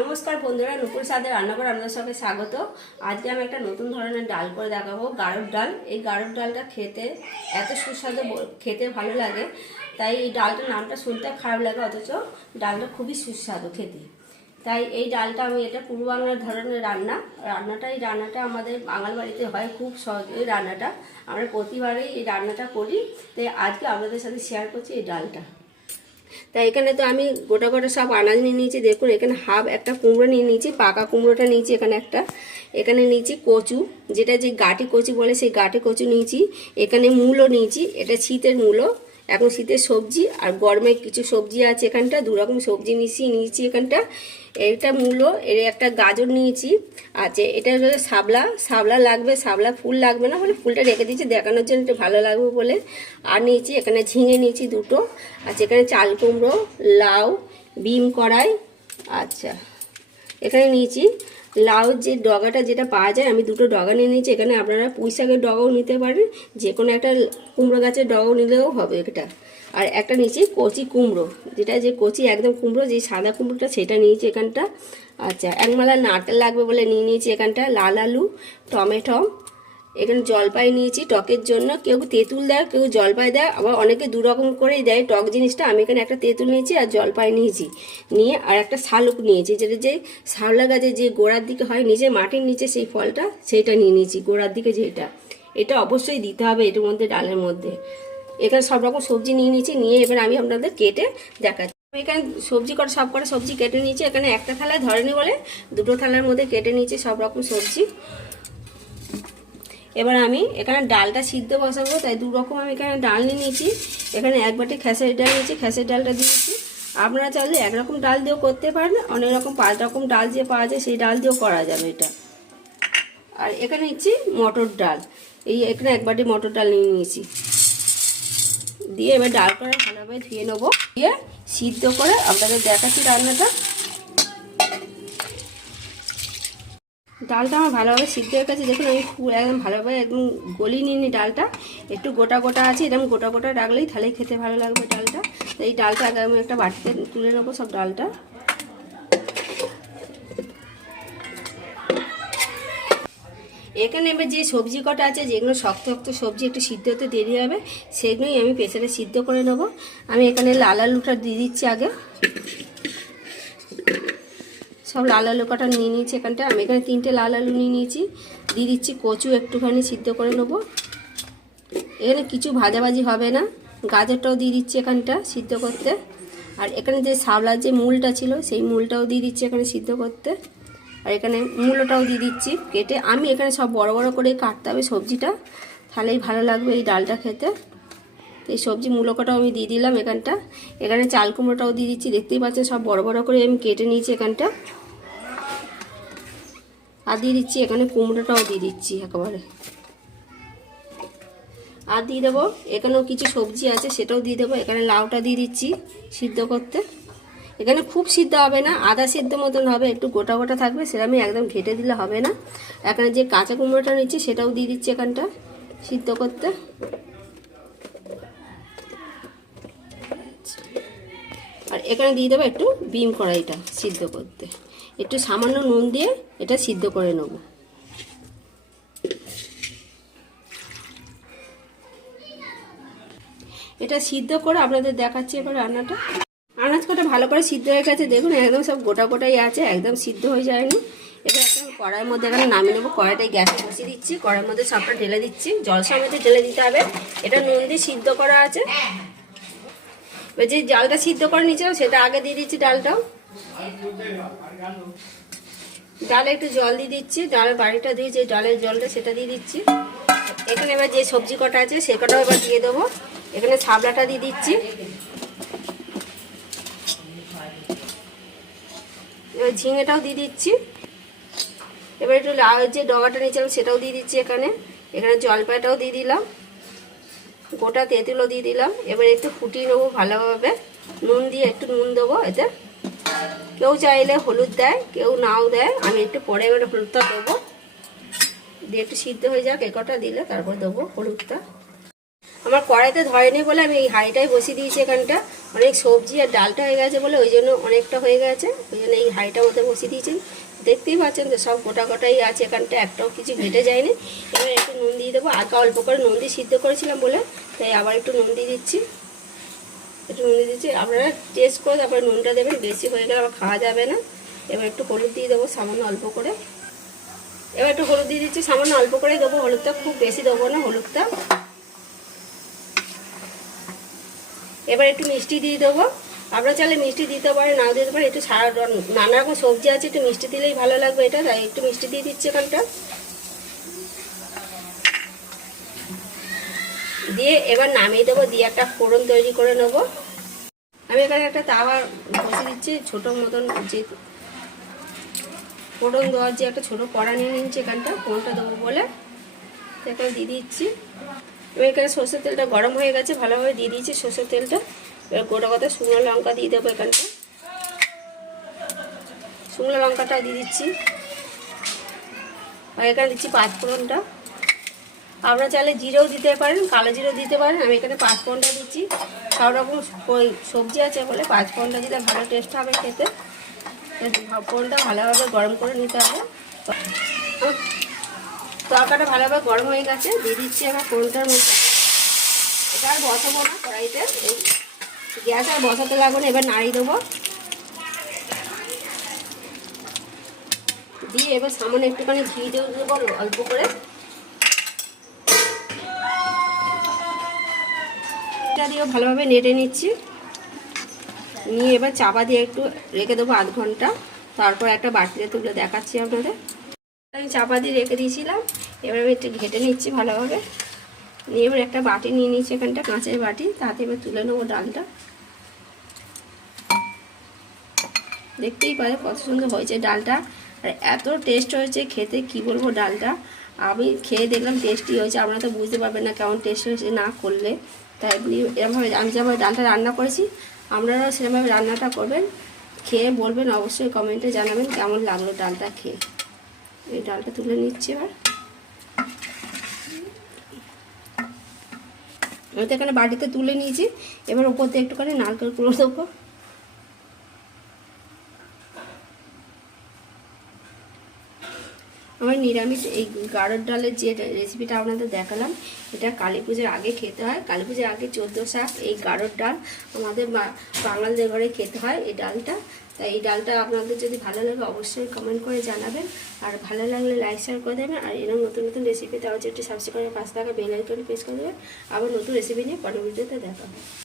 নমস্কার বন্ধুরা নুপুর রান্না করে আপনাদের সবাই স্বাগত। আজকে আমি একটা নতুন ধরনের ডাল করে দেখাবো গাড়র ডাল। এই গাড়র ডালটা খেতে এত সুস্বাদু খেতে ভালো লাগে। তাই এই ডালটার নামটা শুনতে খারাপ লাগে, অথচ ডালটা খুবই সুস্বাদু খেতে। তাই এই ডালটা আমি, এটা পূর্ব বাংলার ধরনের রান্না। রান্নাটা, এই রান্নাটা আমাদের বাঙাল বাড়িতে হয় খুব সহজ, এই রান্নাটা। আমরা প্রতিবারেই এই রান্নাটা করি। তাই আজকে আপনাদের সাথে শেয়ার করছি এই ডালটা। তাই এখানে তো আমি গোটা গোটা সব আনাজ নিয়ে নিয়েছি। দেখুন, এখানে হাফ একটা কুমড়ো নিয়ে নিয়েছি, পাকা কুমড়োটা নিয়েছি এখানে একটা। এখানে নিয়েছি কচু, যেটা যে গাটি কচু বলে সেই গাটি কচু নিয়েছি। এখানে মূলও নিয়েছি, এটা শীতের মূলো এখন শীতের সবজি আর গরমে কিছু সবজি আছে এখানটা, দু রকম সবজি মিশিয়ে নিয়েছি এখানটা। এটা মূলো, এর একটা গাজর নিয়েছি। আছে, এটা হলো শাবলা শাবলা লাগবে, শাবলা ফুল লাগবে না বলে ফুলটা রেখে দিয়েছি, দেখানোর জন্য একটু ভালো লাগবে বলে। আর নিয়েছি, এখানে ঝিঙে নিয়েছি দুটো। আচ্ছা এখানে চাল কুমড়ো, লাউ, বিম কড়াই আচ্ছা। এখানে নিয়েছি। লাউ যে ডগাটা যেটা পাওয়া যায়, আমি দুটো ডগা নিয়ে নিয়েছি। এখানে আপনারা পুঁই শাকের ডগাও নিতে পারেন। যে কোনো একটা কুমড়ো গাছের ডগাও নিলেও হবে এটা। আর একটা নিয়েছি কচি কুমড়ো। যেটা যে কচি একদম কুমড়ো, যে সাদা কুমড়োটা সেটা নিয়েছি এখানটা। আচ্ছা একমালা নারকেল লাগবে বলে নিয়ে নিয়েছি এখানটা। লাল আলু, টমেটো এখানে জলপাই নিয়েছি, টকের জন্য। কেউ তেঁতুল দেয়, কেউ জলপাই দেয়। আবার অনেকে দু রকম করেই দেয় টক জিনিসটা। আমি এখানে একটা তেঁতুল নিয়েছি আর জলপাই নিয়েছি। নিয়ে আর একটা শালুক নিয়েছি। যেটা যে শাওলা গাছে যে গোড়ার দিকে হয়, নিচে মাটির নিচে সেই ফলটা, সেইটা নিয়ে নিয়েছি, গোড়ার দিকে যেটা। এটা অবশ্যই দিতে হবে এটার মধ্যে, ডালের মধ্যে। এখানে সব রকম সবজি নিয়ে নিয়েছি। নিয়ে এবার আমি আপনাদের কেটে দেখাচ্ছি। এখানে সবজি করা সব কটা সবজি কেটে নিয়েছি। এখানে একটা থালায় ধরেনি বলে দুটো থালার মধ্যে কেটে নিয়েছি সব রকম সবজি। এবার আমি এখানে ডালটা সিদ্ধ বসাবো, তাই দু রকম আমি এখানে ডাল নিয়ে নিয়েছি। এখানে এক বাটি খেসের ডাল নিয়েছি, খেসের ডালটা দিয়েছি আপনারা চাইলে একরকম ডাল দিয়েও করতে পারেন, অনেক রকম পাঁচ রকম ডাল যে পাওয়া যায় সেই ডাল দিয়েও করা যাবে এটা। আর এখানে নিচ্ছি মটর ডাল, এই এখানে এক বাটি মটর ডাল নিয়ে নিয়েছি। দিয়ে এবার ডাল করে ভালোভাবে ধুয়ে নেব দিয়ে সিদ্ধ করে আপনাদের দেখাচ্ছি রান্নাটা। ডালটা আমার ভালোভাবে সিদ্ধ হয়ে গেছে। দেখুন, আমি একদম ভালোভাবে একদম গলি নিয়ে ডালটা। একটু গোটা গোটা আছে, এরকম গোটা গোটা রাখলেই তাহলেই খেতে ভালো লাগবে ডালটা। এই ডালটা আগে আমি একটা বাটিতে তুলে নেব সব ডালটা। এখানে এবার যে সবজি কটা আছে, যেগুলো শক্ত শক্ত সবজি, একটু সিদ্ধ হতে দেরি হবে, সেগুলোই আমি প্রেসারে সিদ্ধ করে নেব। আমি এখানে লাল আলুটা দিয়ে দিচ্ছি আগে। সব লাল আলু কটা নিয়ে নিয়েছি এখানটা। আমি এখানে তিনটে লাল আলু নিয়ে নিয়েছি। দিয়ে দিচ্ছি কচু একটুখানি সিদ্ধ করে নেব। এখানে কিছু ভাজাভাজি হবে না। গাজরটাও দিয়ে দিচ্ছি এখানটা সিদ্ধ করতে। আর এখানে যে সাবলার যে মূলটা ছিল, সেই মূলটাও দিয়ে দিচ্ছি এখানে সিদ্ধ করতে। আর এখানে মূলটাও দিয়ে দিচ্ছি কেটে। আমি এখানে সব বড় বড় করে কাটতে হবে সবজিটা। তাহলেই ভালো লাগবে এই ডালটা খেতে। এই সবজি মূলকটাও আমি দিয়ে দিলাম এখানটা। এখানে চাল কুমড়োটাও দিয়ে দিচ্ছি। দেখতেই পাচ্ছেন সব বড় বড় করে আমি কেটে নিয়েছি এখানটা। আর দিয়ে দিচ্ছি, এখানে কুমড়োটাও দিয়ে দিচ্ছি একেবারে। আর দিয়ে দেবো, এখানেও কিছু সবজি আছে, সেটাও দিয়ে দেবো। এখানে লাউটা দিয়ে দিচ্ছি সিদ্ধ করতে। এখানে খুব সিদ্ধ হবে না আদা সিদ্ধ মতন হবে, একটু গোটা গোটা থাকবে সেটা আমি একদম ঘেটে দিলে হবে না। এখানে যে কাঁচা কুমড়োটা নিচ্ছি সেটাও দিয়ে দিচ্ছি এখানটা সিদ্ধ করতে। আর এখানে দিয়ে দেবো একটু বিম কড়াইটা সিদ্ধ করতে। একটু সামান্য নুন দিয়ে এটা সিদ্ধ করে নেব। এটা সিদ্ধ করে আপনাদের দেখাচ্ছি এবার রান্নাটা। আনাজ কটা ভালো করে সিদ্ধ হয়ে গেছে, দেখুন একদম সব গোটা গোটাই আছে, একদম সিদ্ধ হয়ে যায়নি। এবার একদম কড়াইয়ের মধ্যে এখানে নামিয়ে নেব কড়াইটাই গ্যাসে বসিয়ে দিচ্ছি, কড়াইয়ের মধ্যে সবটা ঢেলে দিচ্ছি, জল সমেত ঢেলে দিতে হবে। এটা নুন দিয়ে সিদ্ধ করা আছে। এবার যে জালটা সিদ্ধ করে নিয়েছিলাম, সেটা আগে দিয়ে দিচ্ছি ডালটাও। ডালে একটু জল দিয়ে দিচ্ছি। ডালের বাড়িটা দিয়ে যে ডালের জলটা সেটা দিয়ে দিচ্ছি। এখানে এবার যে সবজি কটা আছে, সে কটাও এবার দিয়ে দেবো। এখানে ছাবলাটা দিয়ে দিচ্ছি। এবার ঝিঙেটাও দিয়ে দিচ্ছি। এবার একটু লাউ যে ডগাটা নিয়েছিলাম, সেটাও দিয়ে দিচ্ছি এখানে। এখানে জলপাইটাও দিয়ে দিলাম। গোটা তেঁতুলও দিয়ে দিলাম। এবার একটু ফুটিয়ে নেব ভালোভাবে। নুন দিয়ে একটু নুন দেবো, এতে কেউ চাইলে হলুদ দেয়, কেউ নাও দেয়। আমি একটু পরে এবার হলুদটা দেবো। দিয়ে একটু সিদ্ধ হয়ে যাক, এ কটা দিলে তারপর দেবো হলুদটা। আমার কড়াইতে ধরেনি বলে আমি এই হাঁড়িটাই বসিয়ে দিয়েছি এখানটা। অনেক সবজি আর ডালটা হয়ে গেছে বলে ওই জন্য অনেকটা হয়ে গেছে। ওই জন্য এই হাঁড়িটার মধ্যে বসিয়ে দিয়েছি। দেখতেই পাচ্ছেন তো সব গোটা গোটাই আছে এখানটা, একটাও কিছু ঘেটে যায়নি। এবার একটু নুন দিয়ে দেবো। আগে অল্প করে নুন দিয়ে সিদ্ধ করেছিলাম বলে, তাই আবার একটু নুন দিয়ে দিচ্ছি। একটু নুন দিচ্ছি। আপনারা টেস্ট করে তারপরে নুনটা দেবেন, বেশি হয়ে গেলে আবার খাওয়া যাবে না। এবার একটু হলুদ দিয়ে দেবো, সামান্য অল্প করে। এবার একটু হলুদ দিয়ে দিচ্ছি, সামান্য অল্প করে দেবো। হলুদটা খুব বেশি দেবো না, হলুদটা। এবার একটু মিষ্টি দিয়ে দেবো। আপনারা চাইলে মিষ্টি দিতে পারেন, নাও দিতে পারেন। একটু সারা নানা রকম সবজি আছে, একটু মিষ্টি দিলেই ভালো লাগবে এটা। তাই একটু মিষ্টি দিয়ে দিচ্ছি এখানটা। দিয়ে এবার নামিয়ে দেবো, দিয়ে একটা ফোড়ন তৈরি করে নেব। আমি এখানে একটা তাওয়া বসে দিচ্ছি, ছোটো মতন যে ফোড়ন দেওয়ার যে একটা ছোটো কড়া নিয়ে নিচ্ছি এখানটা, ফোড়নটা দেবো বলে। এখানে দিয়ে দিচ্ছি। এবার এখানে সর্ষের তেলটা গরম হয়ে গেছে, ভালোভাবে দিয়ে দিয়েছি সর্ষের তেলটা। এবার গোটা কথা শুকনো লঙ্কা দিয়ে দেবো এখানটা। শুকনো লঙ্কাটা দিয়ে দিচ্ছি। আর এখানে দিচ্ছি পাঁচফোড়নটা। আপনারা চাইলে জিরেও দিতে পারেন, কালো জিরেও দিতে পারেন। আমি এখানে পাঁচফোড়নটা দিচ্ছি। সব রকম ওই সবজি আছে বলে পাঁচফোড়নটা দিলে ভালো টেস্ট হবে খেতে। ফোড়নটা ভালোভাবে গরম করে নিতে হবে। তরকাটা ভালোভাবে গরম হয়ে গেছে। দিয়ে দিচ্ছি আমার ফোড়নটার মধ্যে। এটা আর বসাবো না কড়াইতে। গ্যাস আর বসাতে লাগবে না, এবার নাড়িয়ে দেবো। দিয়ে এবার সামান্য একটুখানি ঘি দিয়ে দেবো অল্প করে। এটা দিয়েও ভালোভাবে নেড়ে নিচ্ছি। নিয়ে এবার চাপা দিয়ে একটু রেখে দেবো আধ ঘণ্টা। তারপর একটা বাটিতে তুলে দেখাচ্ছি আপনাদের। আমি চাপা দিয়ে রেখে দিয়েছিলাম। এবার আমি একটু ঘেটে নিচ্ছি ভালোভাবে। নিয়ে এবার একটা বাটি নিয়ে নিচ্ছি এখানটা, কাঁচের বাটি। তাতে এবার তুলে নেব ডালটা। দেখতেই পারে কত সুন্দর হয়েছে ডালটা। আর এত টেস্ট হয়েছে খেতে, কি বলব ডালটা। আমি খেয়ে দেখলাম টেস্টি হয়েছে। আপনারা তো বুঝতে পারবেন না কেমন টেস্ট হয়েছে না করলে। তাই আপনি এরকমভাবে আমি যেভাবে ডালটা রান্না করেছি, আপনারাও সেরকমভাবে রান্নাটা করবেন, খেয়ে বলবেন অবশ্যই কমেন্টে জানাবেন কেমন লাগল ডালটা খেয়ে। এই ডালটা তুলে নিচ্ছি এবার। আমি তো এখানে বাড়িতে তুলে নিয়েছি, এবার ওপর দিয়ে একটুখানি নারকেল কুড়ো দেবো। আমার নিরামিষ এই গাড়র ডালের যে রেসিপিটা আপনাদের দেখালাম, এটা কালী পুজোর আগে খেতে হয়। কালী পুজোর আগে চোদ্দ শাক, এই গাড়র ডাল আমাদের বাঙালদের ঘরে খেতে হয় এই ডালটা। তাই এই ডালটা আপনাদের যদি ভালো লাগে অবশ্যই কমেন্ট করে জানাবেন। আর ভালো লাগলে লাইক শেয়ার করে দেবেন। আর এরকম নতুন নতুন রেসিপি তাও যেটি সাবস্ক্রাইব করে পাঁচ টাকা বেল আইকনে প্রেস করে দেবেন। আবার নতুন রেসিপি নিয়ে ভিডিওতে দেখা হবে।